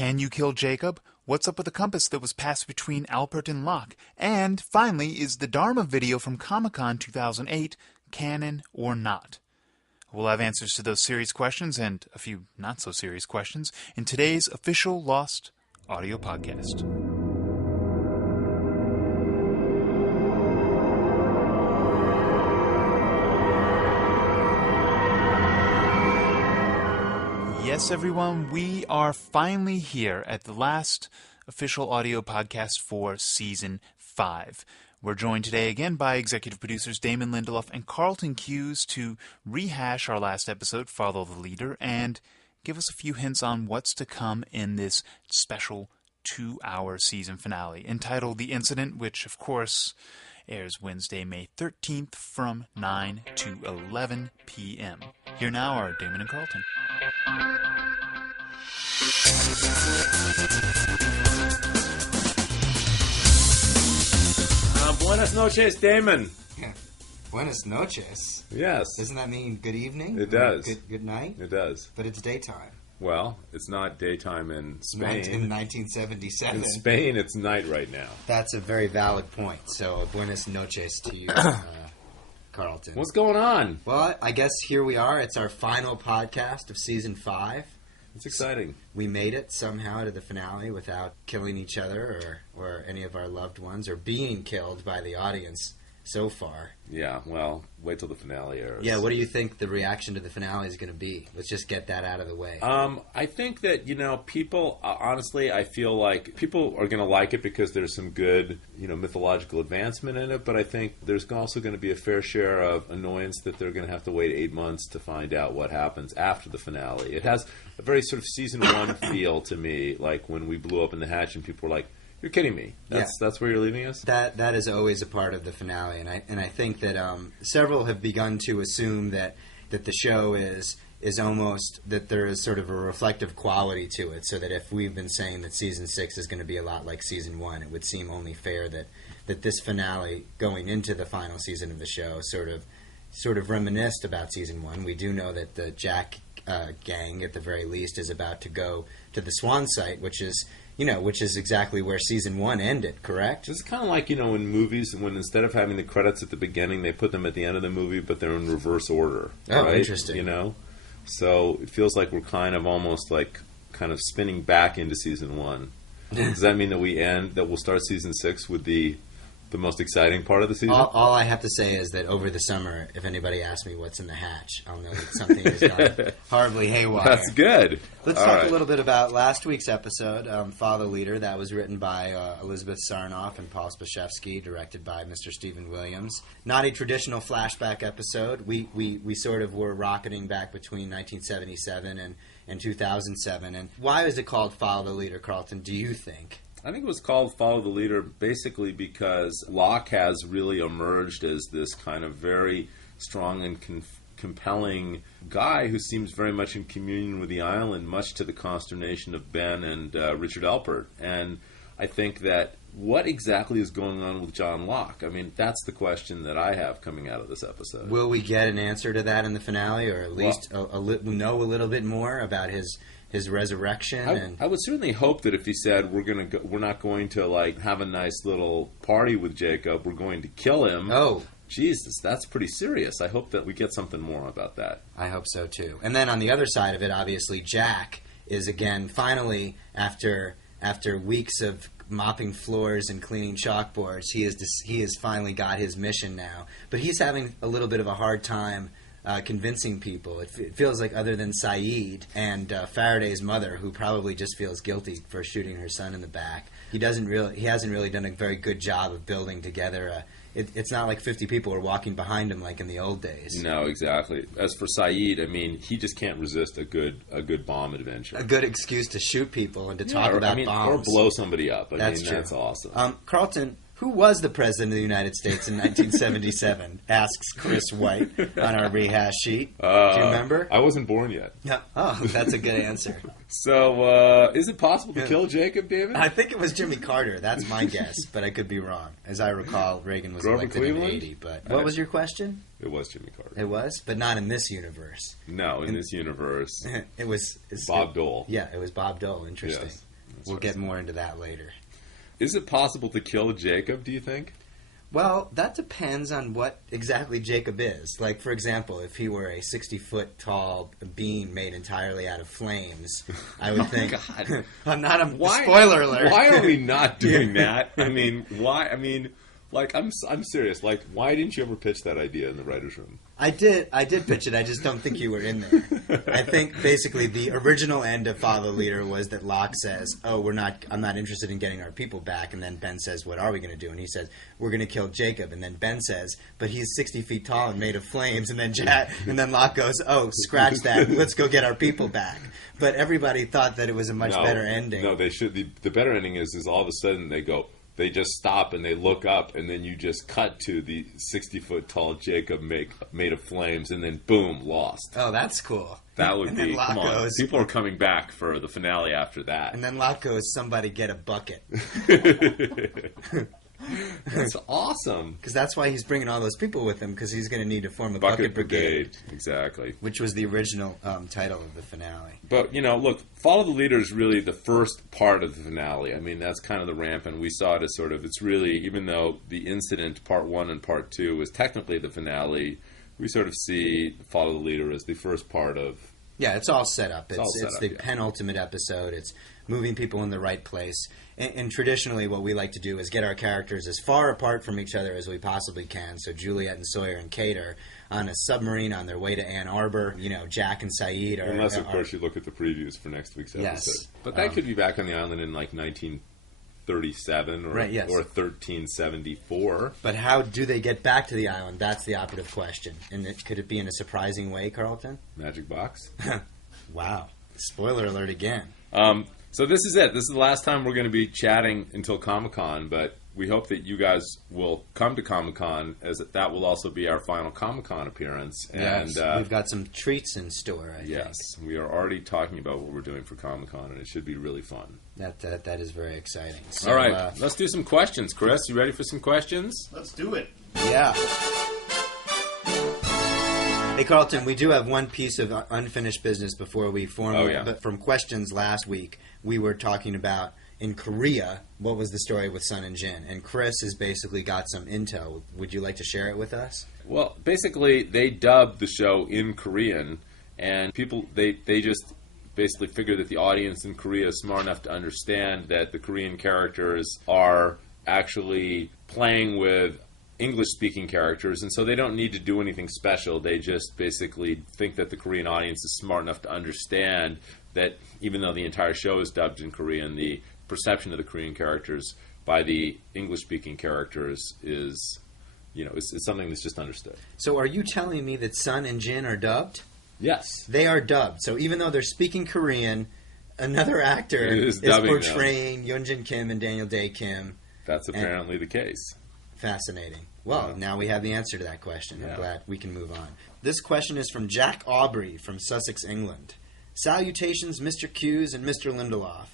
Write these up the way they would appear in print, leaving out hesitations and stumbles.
Can you kill Jacob? What's up with the compass that was passed between Alpert and Locke? And finally, is the Dharma video from Comic-Con 2008 canon or not? We'll have answers to those serious questions and a few not-so-serious questions in today's official Lost audio podcast. Yes, everyone, we are finally here at the last official audio podcast for Season 5. We're joined today again by executive producers Damon Lindelof and Carlton Cuse to rehash our last episode, Follow the Leader, and give us a few hints on what's to come in this special 2-hour season finale, entitled The Incident, which, of course, airs Wednesday, May 13th from 9 to 11 p.m. Here now are Damon and Carlton. Buenas noches, Damon. Yeah. Buenas noches. Yes. Doesn't that mean good evening? It does. Good night? It does. But it's daytime. Well, it's not daytime in Spain. In 1977. In Spain, it's night right now. That's a very valid point. So, buenas noches to you, Carlton. What's going on? Well, I guess here we are. It's our final podcast of Season 5. It's exciting. We made it somehow to the finale without killing each other or any of our loved ones or being killed by the audience so far. Yeah, well, wait till the finale airs. Yeah, what do you think the reaction to the finale is going to be? Let's just get that out of the way. I think that, people, honestly, I feel like people are going to like it because there's some good, mythological advancement in it, but I think there's also going to be a fair share of annoyance that they're going to have to wait 8 months to find out what happens after the finale. It has a very sort of season 1 feel to me, like when we blew up in the hatch and people were like, "You're kidding me. That's where you're leaving us?" That is always a part of the finale, and I think that several have begun to assume that the show is almost that there is sort of a reflective quality to it. So that if we've been saying that season 6 is going to be a lot like season 1, it would seem only fair that this finale going into the final season of the show sort of reminisced about season 1. We do know that the Jack gang, at the very least, is about to go to the Swan site, which is exactly where season 1 ended, correct? It's kind of like, in movies, when instead of having the credits at the beginning, they put them at the end of the movie, but they're in reverse order. Oh, right? Interesting. So it feels like we're kind of spinning back into season 1. Does that mean that we'll start season 6 with the most exciting part of the season? All I have to say is that over the summer, if anybody asks me what's in the hatch, I'll know that something has gone horribly haywire. That's good. Let's talk a little bit about last week's episode, Follow the Leader. That was written by Elizabeth Sarnoff and Paul Spashevsky, directed by Mr. Stephen Williams. Not a traditional flashback episode. We sort of were rocketing back between 1977 and 2007. And why is it called Follow the Leader, Carlton, do you think? I think it was called Follow the Leader basically because Locke has really emerged as this kind of very strong and compelling guy who seems very much in communion with the island, much to the consternation of Ben and Richard Alpert. And I think that what exactly is going on with John Locke? I mean, that's the question that I have coming out of this episode. Will we get an answer to that in the finale, or at least know a little bit more about his resurrection? I would certainly hope that if he said we're not going to have a nice little party with Jacob, we're going to kill him. Oh, Jesus, that's pretty serious. I hope that we get something more about that. I hope so too. And then on the other side of it, obviously, Jack is again finally after weeks of mopping floors and cleaning chalkboards, he has finally got his mission now. But he's having a little bit of a hard time convincing people. It feels like other than Saeed and Faraday's mother, who probably just feels guilty for shooting her son in the back, he hasn't really done a very good job of building together. It's not like 50 people are walking behind him like in the old days. No, exactly. As for Saeed, I mean, he just can't resist a good bomb adventure. A good excuse to shoot people and to talk about bombs. Or blow somebody up. That's true. That's awesome. Carlton, Who was the President of the United States in 1977? Asks Chris White on our rehash sheet. Do you remember? I wasn't born yet. No. Oh, that's a good answer. So, is it possible to kill Jacob, David? I think it was Jimmy Carter. That's my guess, but I could be wrong. As I recall, Reagan was elected in 80. But what was your question? It was Jimmy Carter. It was? But not in this universe. No, in this universe. It was Bob Dole. Yeah, it was Bob Dole. Interesting. Yes, we'll get more into that later. Is it possible to kill Jacob, do you think? Well, that depends on what exactly Jacob is. Like, for example, if he were a 60-foot tall being made entirely out of flames, I would think... God. I'm not a... Spoiler alert. Why are we not doing that? I mean, why... I mean, like, I'm serious. Like, why didn't you ever pitch that idea in the writer's room? I did pitch it. I just don't think you were in there. I think basically the original end of Follow the Leader was that Locke says, "Oh, I'm not interested in getting our people back." And then Ben says, "What are we going to do?" And he says, "We're going to kill Jacob." And then Ben says, "But he's 60 feet tall and made of flames." And then Locke goes, "Oh, scratch that. Let's go get our people back." But everybody thought that it was a much better ending. No, they should. The better ending is all of a sudden they just stop and they look up, and then you just cut to the 60-foot tall Jacob made of flames, and then boom, lost. Oh, that's cool. That would be, come on. People are coming back for the finale after that. And then Locke goes, "Somebody get a bucket." That's awesome. Because that's why he's bringing all those people with him, because he's going to need to form a bucket brigade. Exactly. Which was the original title of the finale. But, look, Follow the Leader is really the first part of the finale. I mean, that's kind of the ramp, and we saw it as sort of, it's really, even though the incident, part 1 and part 2, is technically the finale, we sort of see Follow the Leader as the first part of... Yeah, it's all set up. It's the penultimate episode. It's moving people in the right place. And traditionally what we like to do is get our characters as far apart from each other as we possibly can. So Juliet and Sawyer and Kate are on a submarine on their way to Ann Arbor. Jack and Saeed are... Unless, of course, you look at the previews for next week's episode. Yes. But that could be back on the island in, like, 1937 or 1374. But how do they get back to the island? That's the operative question. And could it be in a surprising way, Carlton? Magic box? Wow. Spoiler alert again. So this is it. This is the last time we're going to be chatting until Comic-Con, but we hope that you guys will come to Comic-Con, as that will also be our final Comic-Con appearance. Yes, and we've got some treats in store, I think. Yes, we are already talking about what we're doing for Comic-Con, and it should be really fun. That is very exciting. So, all right, let's do some questions. Chris, you ready for some questions? Let's do it. Yeah. Hey, Carlton, we do have one piece of unfinished business before we form. Oh, yeah. But from questions last week, we were talking about, in Korea, what was the story with Sun and Jin? And Chris has basically got some intel. Would you like to share it with us? Well, basically, they dubbed the show in Korean, and people, they just basically figure that the audience in Korea is smart enough to understand that the Korean characters are actually playing with English-speaking characters, and so they don't need to do anything special. They just basically think that the Korean audience is smart enough to understand that even though the entire show is dubbed in Korean, the perception of the Korean characters by the English-speaking characters is, it's something that's just understood. So are you telling me that Sun and Jin are dubbed? Yes. They are dubbed. So even though they're speaking Korean, another actor is portraying Yoonjin Kim and Daniel Dae Kim. That's apparently the case. Fascinating. Well, now we have the answer to that question. I'm glad we can move on. This question is from Jack Aubrey from Sussex, England. Salutations, Mr. Cuse and Mr. Lindelof.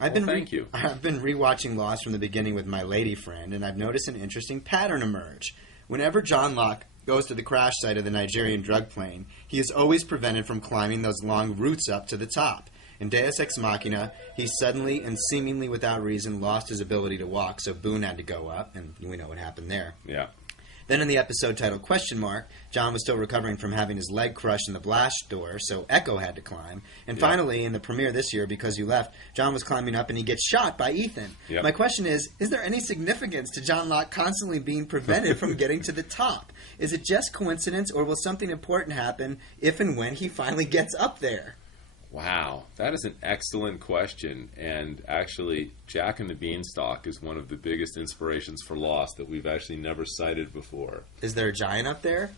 Thank you. I've been rewatching Lost from the beginning with my lady friend, and I've noticed an interesting pattern emerge. Whenever John Locke goes to the crash site of the Nigerian drug plane, he is always prevented from climbing those long routes up to the top. In Deus Ex Machina, he suddenly and seemingly without reason lost his ability to walk, so Boone had to go up, and we know what happened there. Yeah. Then in the episode titled Question Mark, John was still recovering from having his leg crushed in the blast door, so Echo had to climb. And finally, in the premiere this year, Because You Left, John was climbing up and he gets shot by Ethan. Yep. My question is there any significance to John Locke constantly being prevented from getting to the top? Is it just coincidence, or will something important happen if and when he finally gets up there? Wow, that is an excellent question, and actually, Jack and the Beanstalk is one of the biggest inspirations for Lost that we've actually never cited before. Is there a giant up there?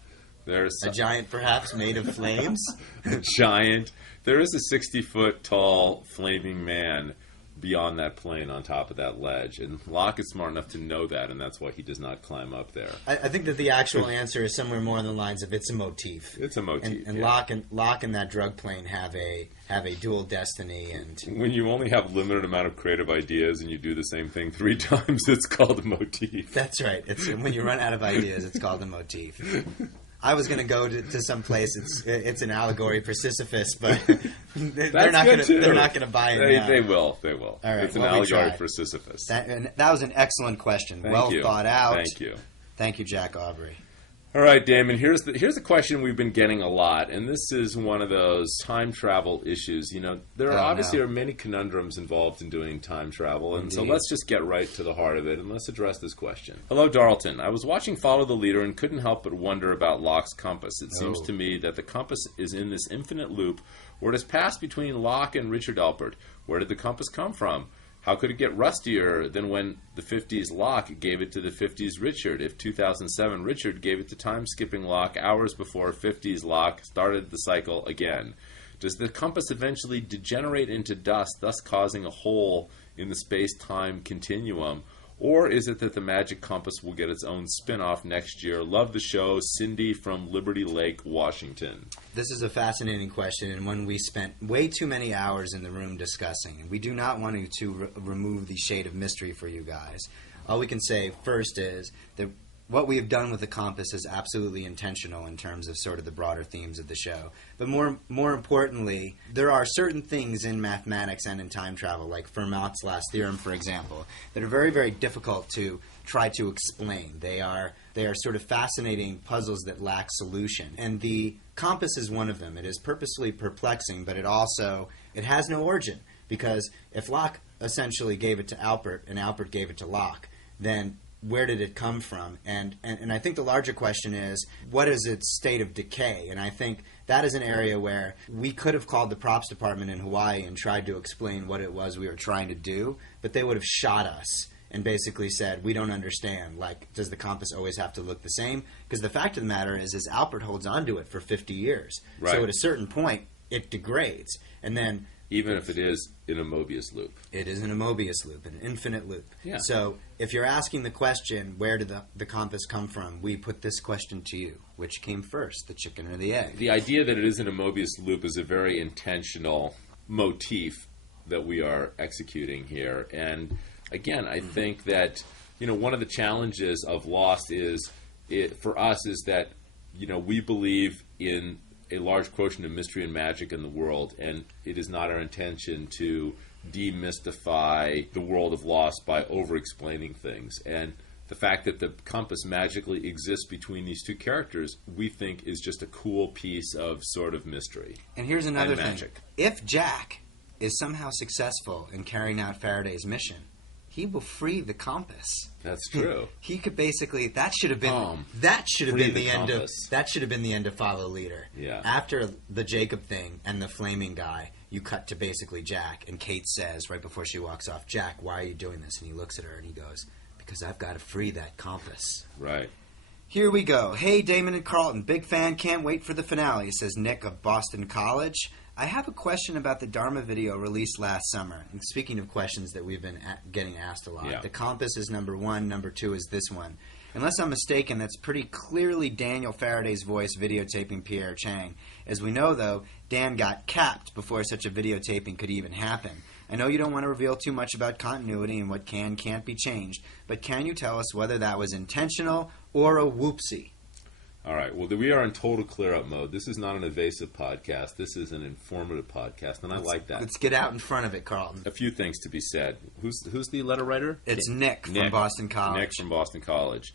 There's a giant, perhaps, made of flames? A giant. There is a 60-foot tall flaming man beyond that plane on top of that ledge. And Locke is smart enough to know that, and that's why he does not climb up there. I think that the actual answer is somewhere more on the lines of it's a motif. It's a motif. And Locke and that drug plane have a dual destiny. And when you only have limited amount of creative ideas and you do the same thing 3 times, it's called a motif. That's right. It's when you run out of ideas, it's called a motif. I was going to go to some place. It's an allegory for Sisyphus, but they're not going to buy it. They will. All right, it's an allegory for Sisyphus. That was an excellent question. Thank you. Thought out. Thank you. Thank you, Jack Aubrey. All right, Damon, here's a question we've been getting a lot, and this is one of those time travel issues. There are many conundrums involved in doing time travel, and so let's just get right to the heart of it, and let's address this question. Hello, Darlton. I was watching Follow the Leader and couldn't help but wonder about Locke's compass. It seems to me that the compass is in this infinite loop where it has passed between Locke and Richard Alpert. Where did the compass come from? How could it get rustier than when the 50s Locke gave it to the 50s Richard, if 2007 Richard gave it to time-skipping Locke hours before 50s Locke started the cycle again? Does the compass eventually degenerate into dust, thus causing a hole in the space-time continuum? Or is it that the magic compass will get its own spin-off next year? Love the show. Cindy from Liberty Lake, Washington. This is a fascinating question, and one we spent way too many hours in the room discussing. And we do not want to remove the shade of mystery for you guys. All we can say first is that what we have done with the compass is absolutely intentional in terms of sort of the broader themes of the show. But more importantly, there are certain things in mathematics and in time travel, like Fermat's last theorem, for example, that are very, very difficult to try to explain. They are sort of fascinating puzzles that lack solution. And the compass is one of them. It is purposely perplexing, but it has no origin. Because if Locke essentially gave it to Alpert and Alpert gave it to Locke, then where did it come from? And I think the larger question is, what is its state of decay? And I think that is an area where we could have called the props department in Hawaii and tried to explain what it was we were trying to do, but they would have shot us and basically said, we don't understand. Like, does the compass always have to look the same? Because the fact of the matter is Alpert holds on to it for 50 years. Right. So at a certain point, it degrades. And then even if it is in a Mobius loop. It is in a Mobius loop, an infinite loop. Yeah. So if you're asking the question, where did the compass come from, we put this question to you. Which came first, the chicken or the egg? The idea that it is in a Mobius loop is a very intentional motif that we are executing here. And again, I think that one of the challenges of Lost for us is that we believe in a large quotient of mystery and magic in the world, and it is not our intention to demystify the world of Lost by over-explaining things. And the fact that the compass magically exists between these two characters, we think is just a cool piece of sort of mystery. And here's another thing. Magic. If Jack is somehow successful in carrying out Faraday's mission, he will free the compass. That's true. He could basically that should have been the end of Follow Leader. Yeah. After the Jacob thing and the flaming guy, you cut to basically Jack, and Kate says right before she walks off, "Jack, why are you doing this?" And he looks at her and he goes, "Because I've got to free that compass." Right. Here we go. Hey, Damon and Carlton, big fan, can't wait for the finale, says Nick of Boston College. I have a question about the Dharma video released last summer. And speaking of questions that we've been getting asked a lot, yeah. The compass is number 1, number 2 is this one. Unless I'm mistaken, that's pretty clearly Daniel Faraday's voice videotaping Pierre Chang. As we know, though, Dan got capped before such a videotaping could even happen. I know you don't want to reveal too much about continuity and what can't be changed, but can you tell us whether that was intentional or a whoopsie? All right. Well, we are in total clear-up mode. This is not an evasive podcast. This is an informative podcast, and I like that. Let's get out in front of it, Carlton. A few things to be said. Who's the letter writer? It's Nick from Boston College. Nick from Boston College.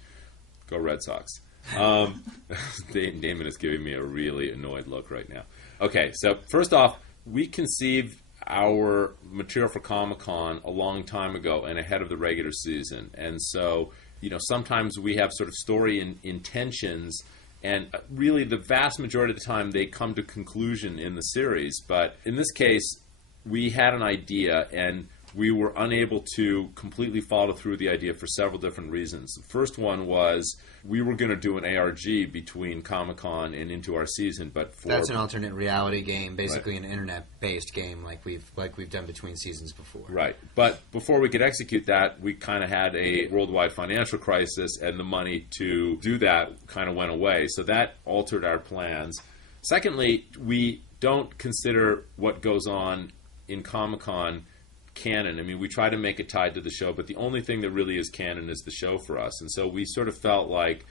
Go Red Sox. Damon is giving me a really annoyed look right now. Okay, so first off, we conceived our material for Comic-Con a long time ago and ahead of the regular season. And so, sometimes we have sort of story intentions, and really the vast majority of the time they come to conclusion in the series. But in this case, we had an idea, and we were unable to completely follow through the idea for several different reasons. The first one was we were going to do an ARG between Comic-Con and into our season, but that's an alternate reality game, basically an internet-based game like we've done between seasons before. Right. But before we could execute that, we kind of had a worldwide financial crisis, and the money to do that kind of went away. So that altered our plans. Secondly, we don't consider what goes on in Comic-Con canon. I mean, we try to make it tied to the show, but the only thing that really is canon is the show for us. And so we sort of felt like,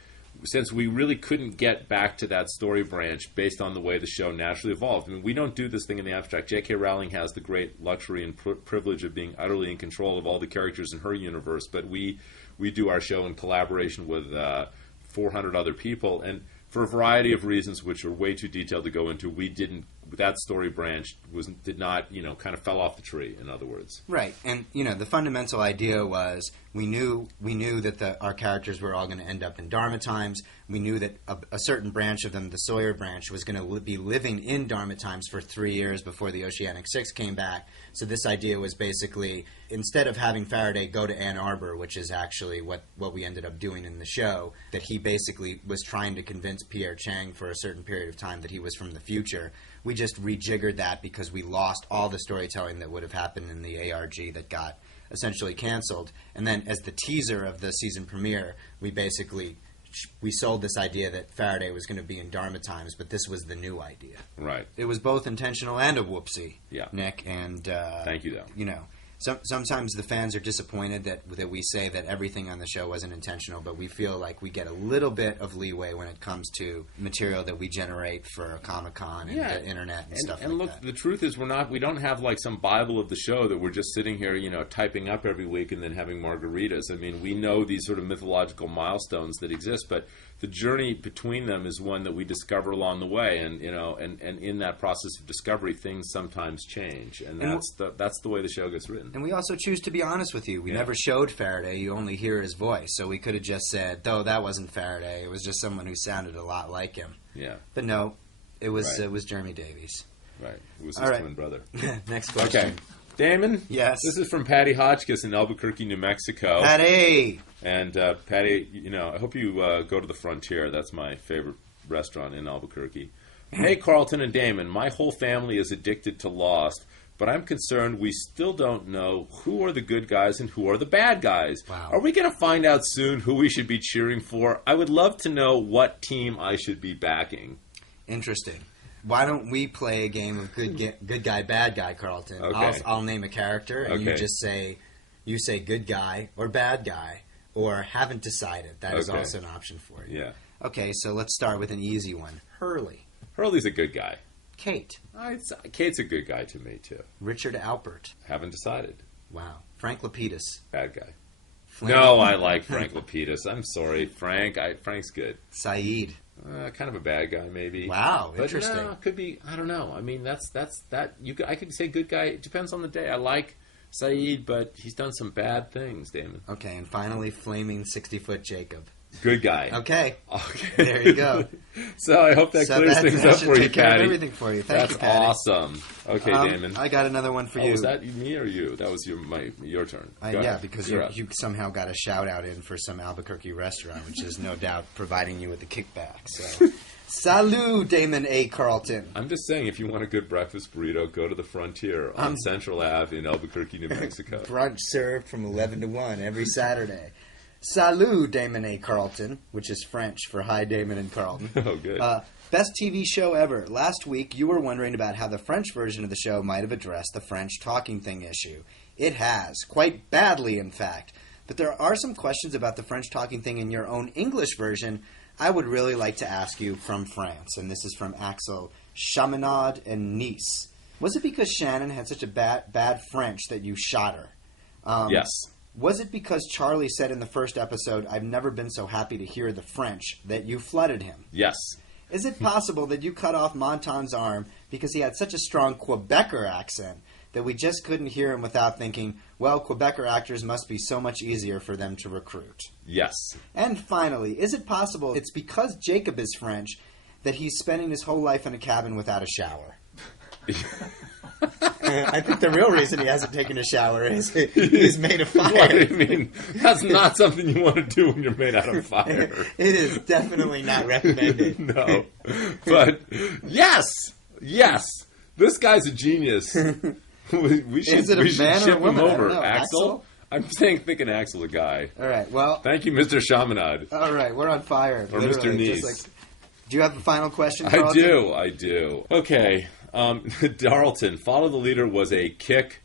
since we really couldn't get back to that story branch based on the way the show naturally evolved. I mean, we don't do this thing in the abstract. J.K. Rowling has the great luxury and privilege of being utterly in control of all the characters in her universe, but we do our show in collaboration with 400 other people, and for a variety of reasons which are way too detailed to go into, we didn't. That story branch did not, kind of fell off the tree, in other words. Right. And, the fundamental idea was we knew that our characters were all going to end up in Dharma times. We knew that a certain branch of them, the Sawyer branch, was going to be living in Dharma times for 3 years before the Oceanic Six came back. So this idea was basically, instead of having Faraday go to Ann Arbor, which is actually what we ended up doing in the show, that he basically was trying to convince Pierre Chang for a certain period of time that he was from the future. We just rejiggered that because we lost all the storytelling that would have happened in the ARG that got essentially canceled. And then as the teaser of the season premiere, we sold this idea that Faraday was going to be in Dharma times, but this was the new idea. Right. It was both intentional and a whoopsie, yeah. Nick. And thank you, though. Sometimes the fans are disappointed that we say that everything on the show wasn't intentional, but we feel like we get a little bit of leeway when it comes to material that we generate for Comic-Con and the internet and stuff like that. And look, the truth is we don't have like some Bible of the show that we're just sitting here, typing up every week and then having margaritas. I mean, we know these sort of mythological milestones that exist, but the journey between them is one that we discover along the way, and in that process of discovery, things sometimes change, and that's the way the show gets written. And we also choose to be honest with you. We never showed Faraday; you only hear his voice. So we could have just said, "No, that wasn't Faraday. It was just someone who sounded a lot like him." Yeah, but no, it was Jeremy Davies. Right, it was his twin brother. Next question. Okay. Damon? Yes? This is from Patty Hotchkiss in Albuquerque, New Mexico. Patty! And Patty, I hope you go to the Frontier. That's my favorite restaurant in Albuquerque. Hey, Carlton and Damon, my whole family is addicted to Lost, but I'm concerned we still don't know who are the good guys and who are the bad guys. Wow. Are we going to find out soon who we should be cheering for? I would love to know what team I should be backing. Interesting. Why don't we play a game of good guy, bad guy, Carlton? Okay. I'll name a character, and you just say good guy or bad guy, or haven't decided. That is also an option for you. Yeah. Okay, so let's start with an easy one. Hurley. Hurley's a good guy. Kate. Kate's a good guy to me, too. Richard Alpert. Haven't decided. Wow. Frank Lapidus. Bad guy. Flynn. No, I like Frank Lapidus. I'm sorry. Frank's good. Saeed. Kind of a bad guy, maybe. Wow, but interesting. No, could be. I don't know. I mean, that's that. I could say good guy. It depends on the day. I like Saeed, but he's done some bad things, Damon. Okay, and finally, flaming 60-foot Jacob. Good guy. Okay. There you go. So I hope that clears things up for you, Patty. Everything for you. Thank you, Patty. That's awesome. Okay, Damon. I got another one for you. Was that me or you? That was your turn. Yeah, because you somehow got a shout out in for some Albuquerque restaurant, which is no doubt providing you with a kickback. So, salut, Damon A. Carlton. I'm just saying, if you want a good breakfast burrito, go to the Frontier on Central Ave in Albuquerque, New Mexico. Brunch served from 11 to 1 every Saturday. Salut, Damon A. Carlton, which is French for Hi, Damon and Carlton. Oh, good. Best TV show ever. Last week, you were wondering about how the French version of the show might have addressed the French talking thing issue. It has. Quite badly, in fact. But there are some questions about the French talking thing in your own English version I would really like to ask you from France. And this is from Axel Chaminade and Nice. Was it because Shannon had such a bad French that you shot her? Yes. Was it because Charlie said in the first episode, I've never been so happy to hear the French, that you flooded him? Yes. Is it possible that you cut off Montan's arm because he had such a strong Quebecer accent that we just couldn't hear him without thinking, well, Quebecer actors must be so much easier for them to recruit? Yes. And finally, is it possible it's because Jacob is French that he's spending his whole life in a cabin without a shower? I think the real reason he hasn't taken a shower is he's made of fire. What do you mean? That's not something you want to do when you're made out of fire. It is definitely not recommended. No. But, yes! This guy's a genius. We should, Is it a we should man or a ship him woman? I over. don't know. Axel? I'm thinking Axel a guy. All right, well... Thank you, Mr. Chaminade. All right, we're on fire. Or Mr. Literally, Nice. Do you have a final question, Carlton? I do. Okay. Darlton, Follow the Leader was a kick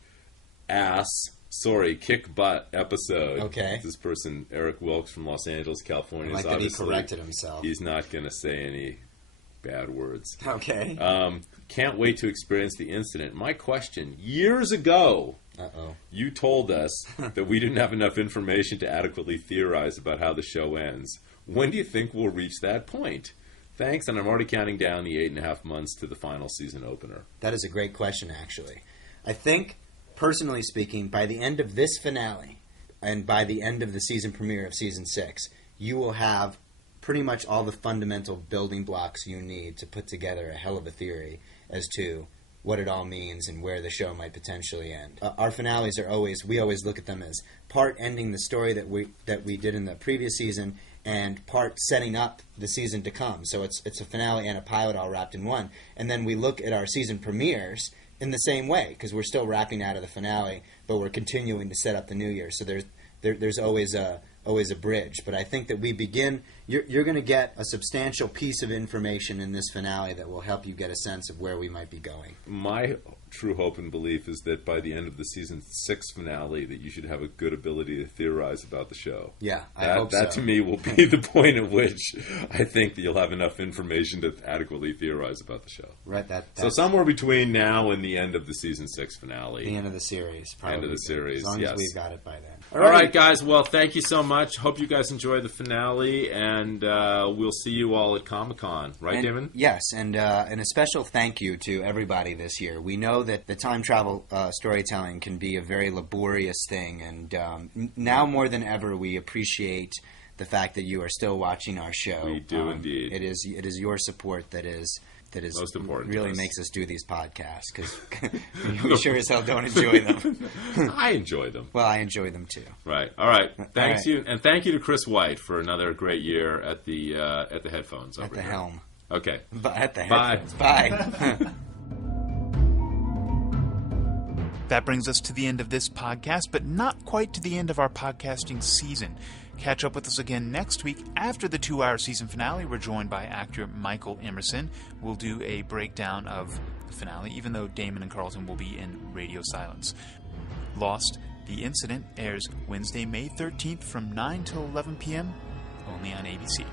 butt episode. Okay. This person, Eric Wilkes from Los Angeles, California, Like that he corrected himself. He's not going to say any bad words. Okay. Can't wait to experience the incident. My question, years ago, Uh-oh. you told us that we didn't have enough information to adequately theorize about how the show ends. When do you think we'll reach that point? Thanks, and I'm already counting down the 8.5 months to the final season opener. That is a great question, actually. I think, personally speaking, by the end of this finale, and by the end of the season premiere of Season 6, you will have pretty much all the fundamental building blocks you need to put together a hell of a theory as to what it all means and where the show might potentially end. Our finales are we always look at them as part ending the story that we did in the previous season, and part setting up the season to come. So it's a finale and a pilot all wrapped in one. And then we look at our season premieres in the same way, because we're still wrapping out of the finale, but we're continuing to set up the new year. So there's always a bridge. But I think that we begin... You're going to get a substantial piece of information in this finale that will help you get a sense of where we might be going. My true hope and belief is that by the end of the season 6 finale that you should have a good ability to theorize about the show. Yeah, I hope so. That to me will be the point at which I think that you'll have enough information to adequately theorize about the show. Right. So somewhere between now and the end of the season 6 finale. The end of the series. Probably. End of the series, as long yes. as we've got it by then. All right, guys. Well, thank you so much. Hope you guys enjoy the finale, and we'll see you all at Comic-Con. Right, Damon? Yes, and a special thank you to everybody this year. We know that the time travel storytelling can be a very laborious thing, and now more than ever we appreciate the fact that you are still watching our show. We do indeed. It is your support that is most important. Really makes us do these podcasts, because we sure as hell don't enjoy them. I enjoy them. Well, I enjoy them too. Right. All right. Thank you to Chris White for another great year at the headphones. At the helm. Okay. At the headphones. Bye. That brings us to the end of this podcast, but not quite to the end of our podcasting season. Catch up with us again next week. After the 2-hour season finale, we're joined by actor Michael Emerson. We'll do a breakdown of the finale, even though Damon and Carlton will be in radio silence. Lost, The Incident airs Wednesday, May 13th from 9 till 11 p.m., only on ABC.